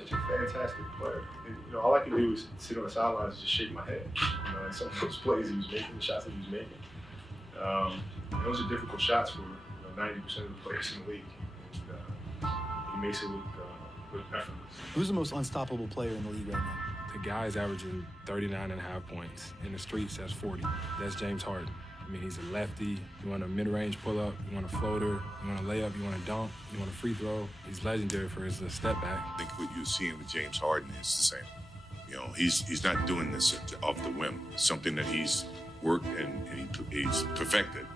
such a fantastic player. And, you know, all I can do is sit on the sidelines and just shake my head. You know, like some of those plays he was making, the shots that he was making. Those are difficult shots for 90% of the players in the league. And, he makes it look effortless. Who's the most unstoppable player in the league right now? The guy's averaging 39.5 points. In the streets, that's 40. That's James Harden. I mean, he's a lefty. You want a mid-range pull-up, you want a floater, you want a layup, you want a dunk, you want a free throw. He's legendary for his step back. I think what you're seeing with James Harden is the same. You know, he's not doing this off the whim. It's something that he's worked and he's perfected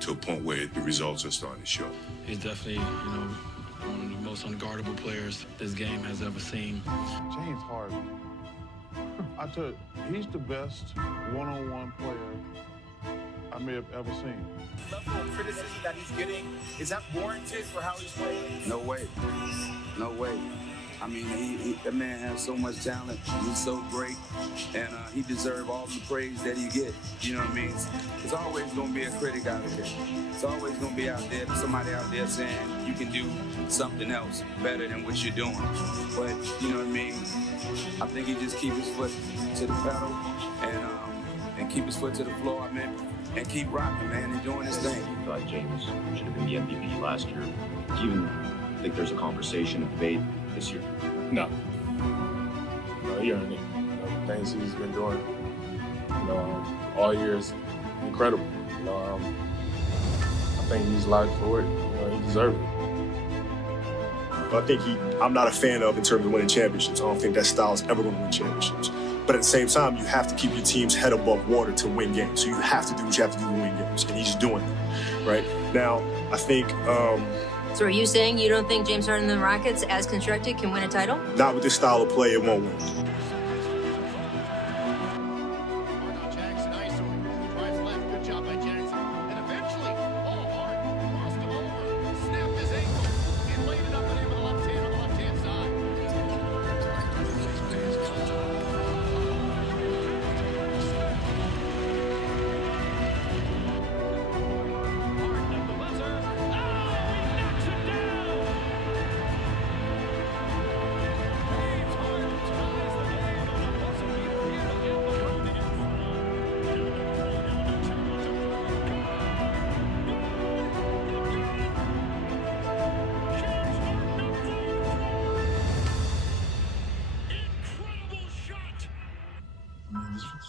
to a point where the results are starting to show. He's definitely, one of the most unguardable players this game has ever seen. James Harden. He's the best one-on-one player I may have ever seen. The level of criticism that he's getting, is that warranted for how he's playing? No way. No way. I mean, that man has so much talent. He's so great, and he deserves all the praise that he gets. You know what I mean? There's always going to be a critic out there. It's always going to be out there, somebody out there saying you can do something else better than what you're doing. But, you know what I mean? I think he just keep his foot to the pedal and keep his foot to the floor, and keep rocking, man, and doing his thing. I feel like James should have been the MVP last year. Do you even think there's a conversation, a debate this year? No, he earned it. The things he's been doing, all year is incredible. I think he's locked for it. He deserves it. I think I'm not a fan of in terms of winning championships. I don't think that style is ever going to win championships. But at the same time, you have to keep your team's head above water to win games. So you have to do what you have to do to win games, and he's doing it. Right now, I think. So are you saying you don't think James Harden and the Rockets, as constructed, can win a title? Not with this style of play, it won't win.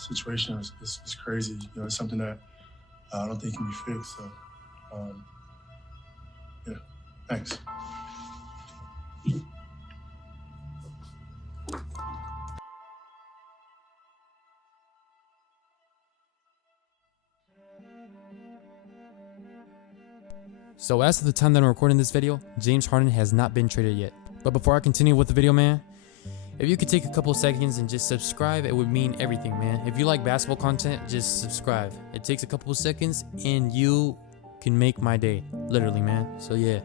This situation is crazy. It's something that I don't think can be fixed. So, yeah, thanks. So as of the time that I'm recording this video, James Harden has not been traded yet. But before I continue with the video, man, if you could take a couple seconds and just subscribe, it would mean everything, man. If you like basketball content, just subscribe. It takes a couple of seconds and you can make my day, literally, man. So yeah,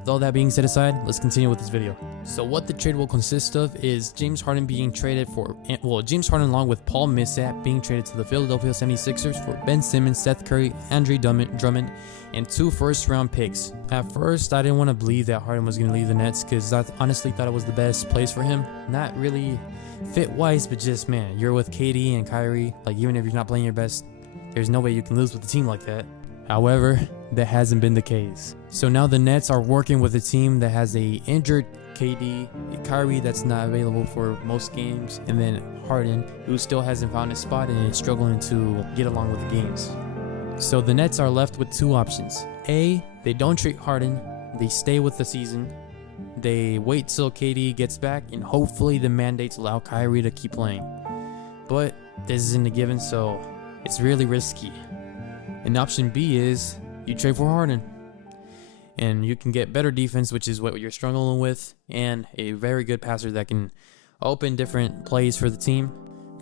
with all that being set aside, let's continue with this video. So what the trade will consist of is James Harden being traded for, James Harden along with Paul Millsap being traded to the Philadelphia 76ers for Ben Simmons, Seth Curry, Andre Drummond, and 2 first-round picks. At first, I didn't want to believe that Harden was going to leave the Nets because I honestly thought it was the best place for him. Not really fit-wise, but just, man, you're with KD and Kyrie. Like, even if you're not playing your best, there's no way you can lose with a team like that. However, that hasn't been the case. So now the Nets are working with a team that has a injured KD, a Kyrie that's not available for most games, and then Harden, who still hasn't found his spot and is struggling to get along with the games. So the Nets are left with 2 options. A, they don't trade Harden, they stay with the season. They wait till KD gets back, and hopefully the mandates allow Kyrie to keep playing. But this isn't a given, so it's really risky. And option B is you trade for Harden, and you can get better defense, which is what you're struggling with, and a very good passer that can open different plays for the team.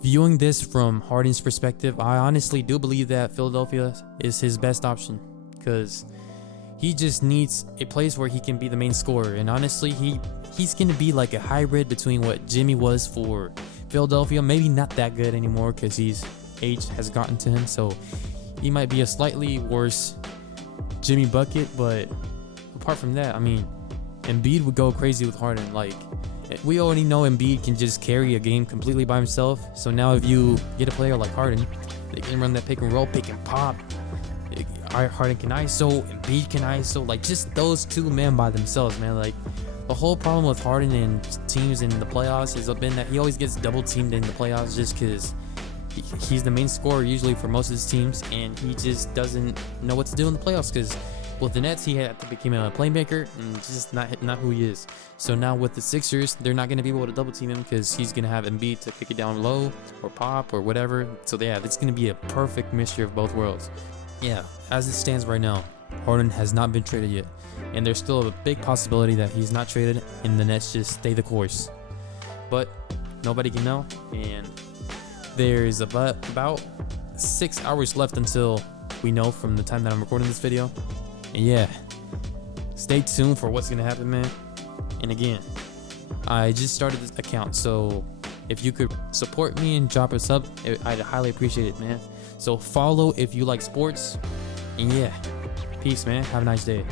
Viewing this from Harden's perspective, I honestly do believe that Philadelphia is his best option because he just needs a place where he can be the main scorer. And honestly, he's going to be like a hybrid between what Jimmy was for Philadelphia. Maybe not that good anymore because his age has gotten to him. So he might be a slightly worse Jimmy Bucket. But apart from that, I mean, Embiid would go crazy with Harden. Like, We already know Embiid can just carry a game completely by himself. So now if you get a player like Harden, they can run that pick and roll, pick and pop. Harden can ISO, Embiid can ISO. Like, just those two men by themselves, man. Like, the whole problem with Harden and teams in the playoffs has been that he always gets double teamed in the playoffs just because he's the main scorer usually for most of his teams, and he just doesn't know what to do in the playoffs because with the Nets, he had to become a playmaker and just not who he is. So now with the Sixers, they're not going to be able to double team him because he's going to have Embiid to kick it down low or pop or whatever. So yeah, it's going to be a perfect mixture of both worlds. Yeah, as it stands right now, Harden has not been traded yet, and there's still a big possibility that he's not traded and the Nets just stay the course. But nobody can know, and there's about 6 hours left until we know from the time that I'm recording this video. And yeah, stay tuned for what's gonna happen, man. And again, I just started this account, so if you could support me and drop a sub, I'd highly appreciate it, man. So follow if you like sports. And yeah, peace, man. Have a nice day.